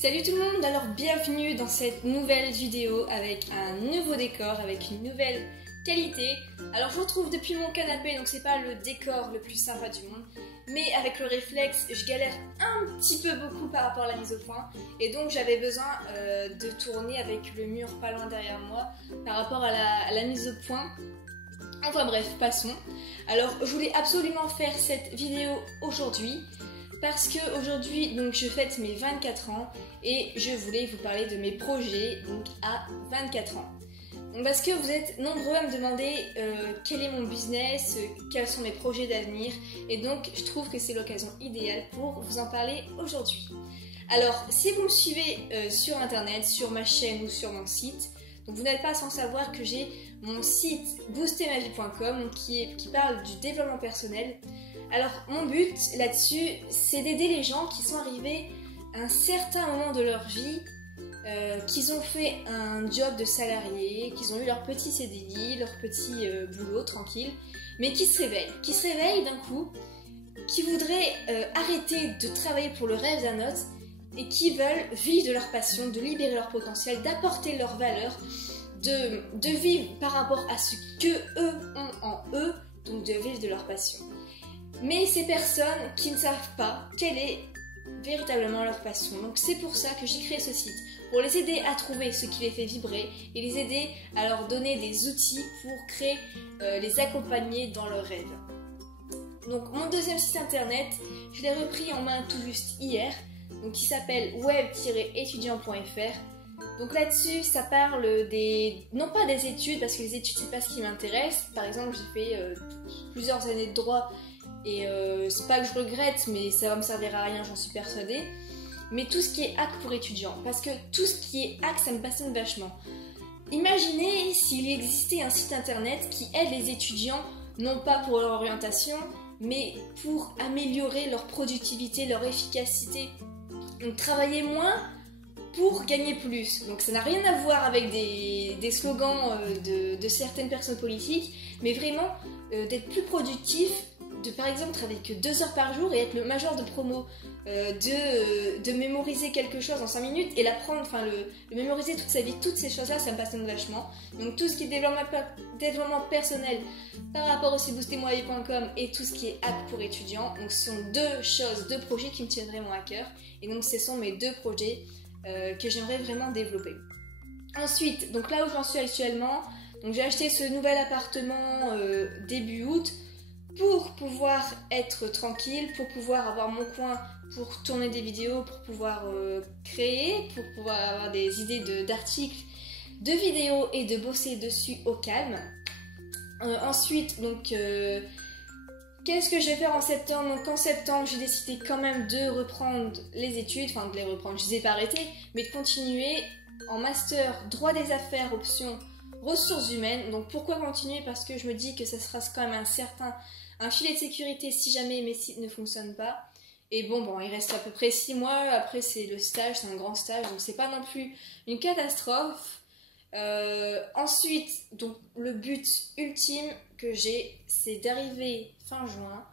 Salut tout le monde, alors bienvenue dans cette nouvelle vidéo avec un nouveau décor, avec une nouvelle qualité. Alors je vous retrouve depuis mon canapé, donc c'est pas le décor le plus sympa du monde, mais avec le réflexe, je galère un petit peu beaucoup par rapport à la mise au point, et donc j'avais besoin de tourner avec le mur pas loin derrière moi par rapport à la mise au point. Enfin bref, passons. Alors je voulais absolument faire cette vidéo aujourd'hui, parce que aujourd'hui donc je fête mes 24 ans et je voulais vous parler de mes projets donc à 24 ans. Donc parce que vous êtes nombreux à me demander quel est mon business, quels sont mes projets d'avenir, et donc je trouve que c'est l'occasion idéale pour vous en parler aujourd'hui. Alors si vous me suivez sur internet, sur ma chaîne ou sur mon site, donc vous n'êtes pas sans savoir que j'ai mon site boostermavie.com qui parle du développement personnel. Alors mon but là-dessus, c'est d'aider les gens qui sont arrivés à un certain moment de leur vie, qu'ils ont fait un job de salarié, qu'ils ont eu leur petit CDI, leur petit boulot tranquille, mais qui se réveillent d'un coup, qui voudraient arrêter de travailler pour le rêve d'un autre et qui veulent vivre de leur passion, de libérer leur potentiel, d'apporter leur valeur, de vivre par rapport à ce que eux ont en eux, donc de vivre de leur passion. Mais ces personnes qui ne savent pas quelle est véritablement leur passion. Donc c'est pour ça que j'ai créé ce site, pour les aider à trouver ce qui les fait vibrer et les aider à leur donner des outils pour créer, les accompagner dans leurs rêves. Donc mon deuxième site internet, je l'ai repris en main tout juste hier, donc qui s'appelle web-étudiant.fr. Donc là-dessus, ça parle non pas des études, parce que les études c'est pas ce qui m'intéresse. Par exemple, j'ai fait plusieurs années de droit et c'est pas que je regrette, mais ça va me servir à rien, j'en suis persuadée. Mais tout ce qui est hack pour étudiants, parce que tout ce qui est hack, ça me passionne vachement. Imaginez s'il existait un site internet qui aide les étudiants, non pas pour leur orientation, mais pour améliorer leur productivité, leur efficacité. Donc travailler moins pour gagner plus. Donc ça n'a rien à voir avec des slogans de certaines personnes politiques, mais vraiment d'être plus productif, de par exemple travailler que 2 heures par jour et être le major de promo, de mémoriser quelque chose en 5 minutes et l'apprendre, enfin le mémoriser toute sa vie, toutes ces choses-là, ça me passionne vachement. Donc tout ce qui est développement personnel par rapport au boostermavie.com et tout ce qui est hack pour étudiants, donc ce sont deux projets qui me tiennent vraiment à cœur, et donc ce sont mes 2 projets que j'aimerais vraiment développer. Ensuite, donc là où j'en suis actuellement, donc j'ai acheté ce nouvel appartement début août pour pouvoir être tranquille, pour pouvoir avoir mon coin pour tourner des vidéos, pour pouvoir créer, pour pouvoir avoir des idées d'articles, de vidéos et de bosser dessus au calme. Ensuite, donc qu'est-ce que je vais faire en septembre? Donc en septembre, j'ai décidé quand même de reprendre les études, enfin de les reprendre, je ne les ai pas arrêtées, mais de continuer en master droit des affaires, option ressources humaines. Donc pourquoi continuer? Parce que je me dis que ça sera quand même un filet de sécurité si jamais mes sites ne fonctionnent pas. Et bon, il reste à peu près 6 mois, après c'est le stage, c'est un grand stage, donc c'est pas non plus une catastrophe. Ensuite, donc le but ultime que j'ai, c'est d'arriver fin juin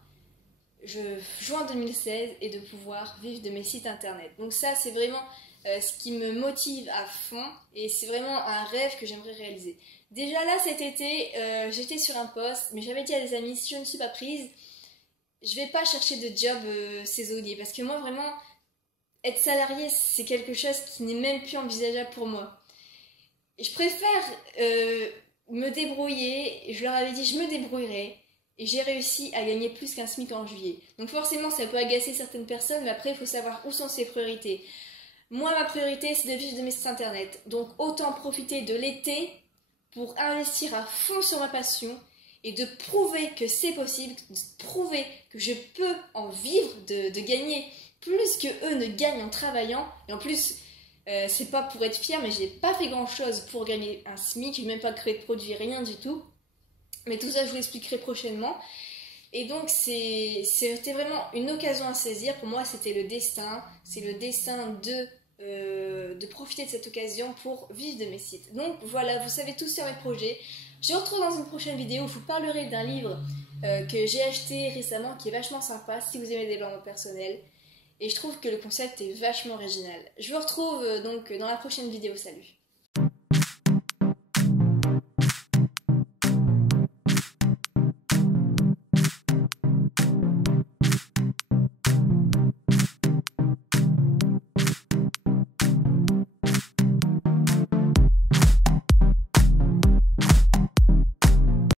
2016, et de pouvoir vivre de mes sites internet. Donc ça, c'est vraiment ce qui me motive à fond, et c'est vraiment un rêve que j'aimerais réaliser. Déjà là, cet été, j'étais sur un poste, mais j'avais dit à des amis, si je ne suis pas prise, je vais pas chercher de job saisonnier, parce que moi vraiment, être salarié, c'est quelque chose qui n'est même plus envisageable pour moi. Je préfère me débrouiller. Je leur avais dit je me débrouillerai, et j'ai réussi à gagner plus qu'un SMIC en juillet. Donc forcément ça peut agacer certaines personnes, mais après il faut savoir où sont ses priorités. Moi, ma priorité, c'est de vivre de mes sites internet, donc autant profiter de l'été pour investir à fond sur ma passion et de prouver que c'est possible, de prouver que je peux en vivre, de gagner plus que eux ne gagnent en travaillant. Et en plus, c'est pas pour être fière, mais j'ai pas fait grand chose pour gagner un SMIC, j'ai même pas créé de produit, rien du tout. Mais tout ça, je vous l'expliquerai prochainement. Et donc, c'était vraiment une occasion à saisir. Pour moi, c'était le destin. C'est le destin de profiter de cette occasion pour vivre de mes sites. Donc voilà, vous savez tout sur mes projets. Je vous retrouve dans une prochaine vidéo où je vous parlerai d'un livre que j'ai acheté récemment, qui est vachement sympa si vous aimez le développement personnel. et je trouve que le concept est vachement original. Je vous retrouve donc dans la prochaine vidéo, salut!